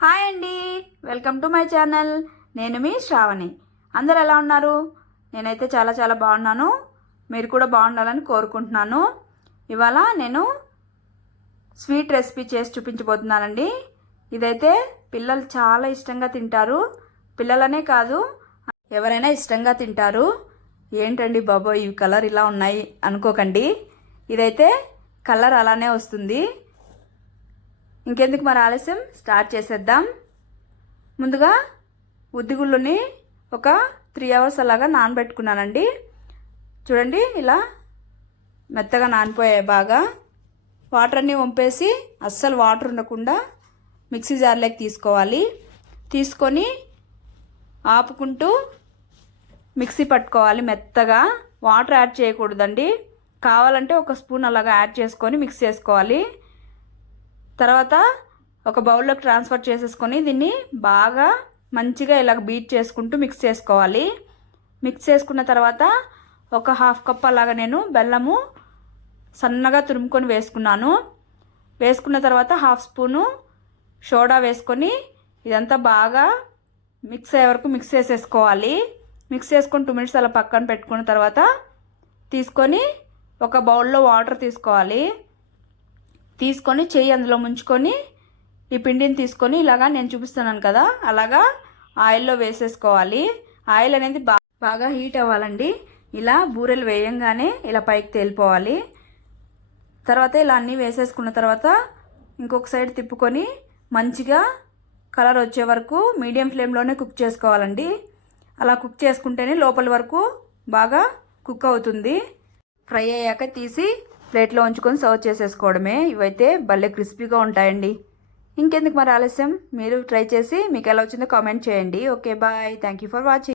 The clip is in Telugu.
హాయ్ అండి, వెల్కమ్ టు మై ఛానల్. నేను మీ శ్రావణి. అందరు ఎలా ఉన్నారు? నేనైతే చాలా చాలా బాగున్నాను. మీరు కూడా బాగుండాలని కోరుకుంటున్నాను. ఇవాళ నేను స్వీట్ రెసిపీ చేసి చూపించబోతున్నానండి. ఇదైతే పిల్లలు చాలా ఇష్టంగా తింటారు. పిల్లలనే కాదు, ఎవరైనా ఇష్టంగా తింటారు. ఏంటండి బాబో ఈ కలర్ ఇలా ఉన్నాయి అనుకోకండి. ఇదైతే కలర్ అలానే వస్తుంది. ఇంకెందుకు మరి ఆలస్యం, స్టార్ట్ చేసేద్దాం. ముందుగా ఉద్దిగుళ్ళుని ఒక 3 అవర్స్ అలాగా నానబెట్టుకున్నానండి. చూడండి, ఇలా మెత్తగా నానిపోయాయి. బాగా వాటర్ అన్నీ వంపేసి అస్సలు వాటర్ ఉండకుండా మిక్సీ జార్లోకి తీసుకోవాలి. తీసుకొని ఆపుకుంటూ మిక్సీ పట్టుకోవాలి. మెత్తగా వాటర్ యాడ్ చేయకూడదండి. కావాలంటే ఒక స్పూన్ అలాగా యాడ్ చేసుకొని మిక్స్ చేసుకోవాలి. తర్వాత ఒక బౌల్లోకి ట్రాన్స్ఫర్ చేసేసుకొని దీన్ని బాగా మంచిగా ఇలా బీట్ చేసుకుంటూ మిక్స్ చేసుకోవాలి. మిక్స్ చేసుకున్న తర్వాత ఒక 1/2 కప్ అలాగా నేను బెల్లము సన్నగా తురుముకొని వేసుకున్నాను. వేసుకున్న తర్వాత 1/2 స్పూను సోడా వేసుకొని ఇదంతా బాగా మిక్స్ అయ్యే వరకు మిక్స్ చేసేసుకోవాలి. మిక్స్ చేసుకొని 2 మినిట్స్ అలా పక్కన పెట్టుకున్న తర్వాత తీసుకొని ఒక బౌల్లో వాటర్ తీసుకోవాలి. తీసుకొని చెయ్యి అందులో ముంచుకొని ఈ పిండిని తీసుకొని ఇలాగా నేను చూపిస్తున్నాను కదా, అలాగా ఆయిల్లో వేసేసుకోవాలి. ఆయిల్ అనేది బాగా హీట్ అవ్వాలండి. ఇలా బూరెలు వేయంగానే ఇలా పైకి తేలిపోవాలి. తర్వాత ఇలా అన్నీ వేసేసుకున్న తర్వాత ఇంకొక సైడ్ తిప్పుకొని మంచిగా కలర్ వచ్చే వరకు మీడియం ఫ్లేమ్లోనే కుక్ చేసుకోవాలండి. అలా కుక్ చేసుకుంటేనే లోపల వరకు బాగా కుక్ అవుతుంది. ఫ్రై అయ్యాక తీసి ప్లేట్లో ఉంచుకొని సర్వ్ చేసేసుకోవడమే. ఇవైతే భలే క్రిస్పీగా ఉంటాయండి. ఇంకెందుకు మరి ఆలస్యం, మీరు ట్రై చేసి మీకు ఎలా వచ్చిందో కామెంట్ చేయండి. Okay, bye. Thank you for watching.